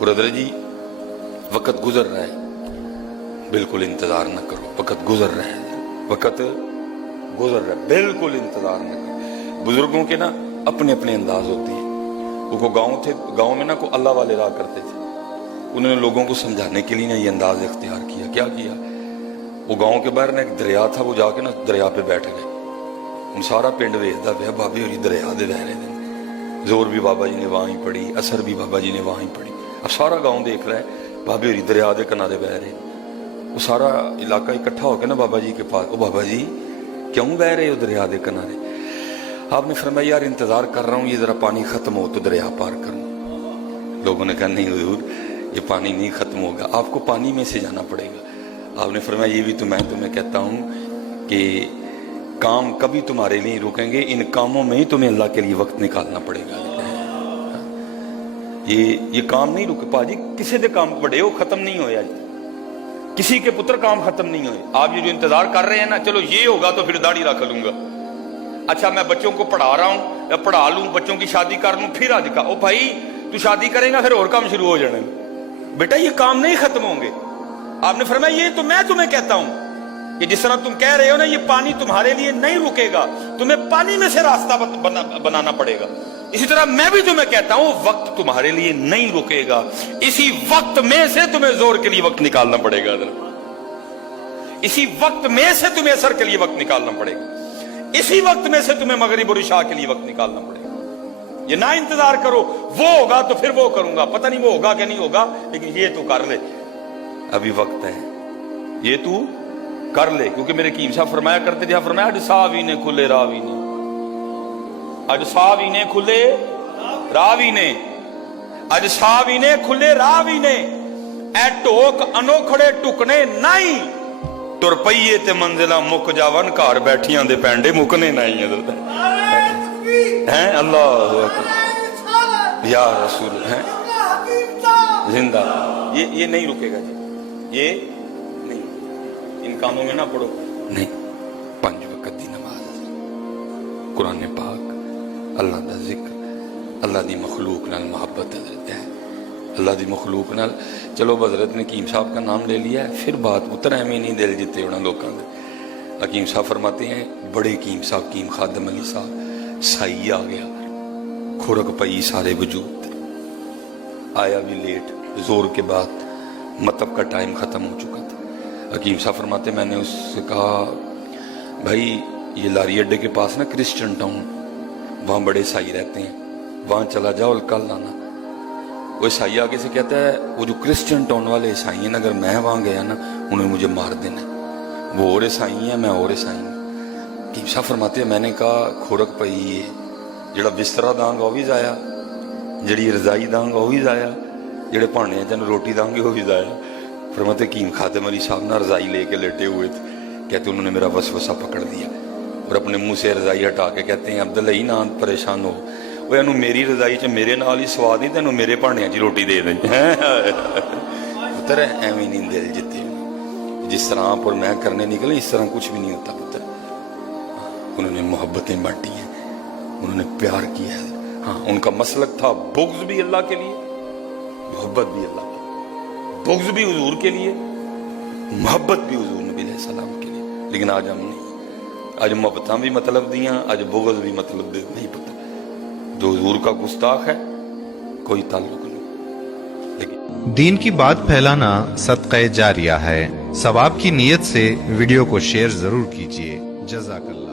और अदर जी वक़्त गुजर रहा है, बिल्कुल इंतजार न करो, वक़्त गुजर रहा है, वक़्त गुजर रहा है, बिल्कुल इंतजार न करो। बुजुर्गों के ना अपने अपने अंदाज होते हैं। वो गाँव थे, गाँव में ना को अल्लाह वाले रहा करते थे, उन्होंने लोगों को समझाने के लिए ना ये अंदाज इख्तियार किया। क्या किया, वो गाँव के बाहर ना एक दरिया था, वो जाके ना दरिया पे बैठ गए। हम सारा पिंड वेखदा पिया बाबे होरी दरिया दे बह रहे थे, जोर भी बाबा जी ने वहां ही पढ़ी, असर भी बाबा जी ने वहां ही पढ़ी। अब सारा गांव देख रहा है बाबे होरी दरिया के किनारे बह रहे। वो सारा इलाका इकट्ठा होकर ना बाबा जी के पास, ओ बाबा जी क्यों बह रहे हो दरिया के किनारे? आपने फरमाया यार इंतजार कर रहा हूँ, ये जरा पानी खत्म हो तो दरिया पार करूँ। लोगों ने कहा नहीं हुजूर ये पानी नहीं खत्म होगा, आपको पानी में से जाना पड़ेगा। आपने फरमाया ये भी तो मैं तुम्हें कहता हूँ कि काम कभी तुम्हारे लिए रुकेंगे, इन कामों में ही तुम्हें अल्लाह के लिए वक्त निकालना पड़ेगा। ये काम नहीं रुके पाजी, किसी के काम बड़े हो खत्म नहीं होया, किसी के पुत्र काम खत्म नहीं हुए। आप ये जो इंतजार कर रहे हैं ना, चलो ये होगा तो फिर दाढ़ी रख लूंगा, अच्छा मैं बच्चों को पढ़ा रहा हूं, पढ़ा लूं, बच्चों की शादी कर लूं, फिर आज का ओ भाई तू शादी करेगा फिर और काम शुरू हो जाने। बेटा ये काम नहीं खत्म होंगे। आपने फरमाया ये तो मैं तुम्हें कहता हूं कि जिस तरह तुम कह रहे हो ना, ये पानी तुम्हारे लिए नहीं रुकेगा, तुम्हें पानी में से रास्ता बनाना पड़ेगा। इसी तरह मैं भी तुम्हें कहता हूं वक्त तुम्हारे लिए नहीं रुकेगा, इसी वक्त में से तुम्हें जोर के लिए वक्त निकालना पड़ेगा, इसी वक्त में से तुम्हें असर के लिए वक्त निकालना पड़ेगा, इसी वक्त में से तुम्हें मगरिब और इशा के लिए वक्त निकालना पड़ेगा। ये ना इंतजार करो वो होगा तो फिर वो करूंगा, पता नहीं वो होगा क्या नहीं होगा, लेकिन ये तू कर ले, अभी वक्त है, ये तू कर ले। क्योंकि मेरे कीम साहब फरमाया करते थे, फरमाया अज सावी ने खुले रावी ने, अज सावी ने खुले रावी ने, अज सावी ने खुले रावी ने, ए ढोक अनोखड़े टुकने नहीं, तुर पईए ते मंजिला मुक जावन, घर बैठियां दे पैंडे मुकने नहीं हैं। अल्लाह या रसूल हैं जिंदा, ये नहीं रुकेगा जी, ये नहीं, इन कामों में ना पड़ो नहीं। 5 वक्त दी नमाज, कुरान पाक, अल्लाह दा जिक्र, अल्लाह दी मखलूक नाल मोहब्बत है, अल्लाह दी मखलूक नाल। चलो हजरत ने हकीम साहब का नाम ले लिया है, फिर बात उतर एवं नहीं दिल जीते होना लोगों के। हकीम साहब फरमाते हैं बड़े हकीम साहब हकीम खादम अली साहब, साई आ गया, खुरक पई सारे वजूद, आया भी लेट, जोर के बाद, मतलब का टाइम खत्म हो चुका था। हकीम साहब फरमाते मैंने उससे कहा भाई ये लारी अड्डे के पास ना क्रिश्चियन टाउन, वहाँ बड़े ईसाई रहते हैं, वहाँ चला जाओ और कल आना। वो ईसाई आगे से कहता है वो जो क्रिश्चियन टाउन वाले ईसाई हैं, अगर मैं वहाँ गया ना उन्हें मुझे मार देना, वो और ईसाई है मैं और ईसाई हूँ। हकीम साहब फरमाते मैंने कहा खुरक पई है, जड़ा बिस्तरा दांगा वह भी जाया, जड़ी रजाई दांगा वह भी जाया, जेड़े भाने तेन रोटी दांगे वो भी जाया। फरमाते हकीम खादिम अली साहब ना रजाई लेके लेटे हुए थे, कहते उन्होंने मेरा वसवसा पकड़ दिया और अपने मुंह से रजाई हटा के कहते हैं अब्दुल्ला ही ना परेशान हो, वो इनू मेरी रजाई च मेरे नाल ही स्वाद नहीं, तेन मेरे भाणिया च रोटी दे दें। पुत्र एवं नहीं दिल जीते, जिस तरह आप और मैं करने निकले इस तरह कुछ भी नहीं होता पुत्र। उन्होंने मोहब्बतें बांटी हैं, उन्होंने प्यार किया है। हाँ उनका मसलक था बुग़्ज़ भी अल्लाह के लिए, मोहब्बत भी अल्लाह के लिए, बुग़्ज़ भी हुजूर के लिए, मोहब्बत भी हुजूर नबी अलैहि सलाम के लिए। लेकिन आज हम नहीं, आज मोहब्बत भी मतलब दियाँ, आज बुग़्ज़ भी मतलब दे नहीं पता। जो हुजूर का गुस्ताख है कोई ताल्लुक नहीं। लेकिन दीन की बात फैलाना सदक़े जारिया है, सवाब की नीयत से वीडियो को शेयर जरूर कीजिए। जज़ाकल्लाह।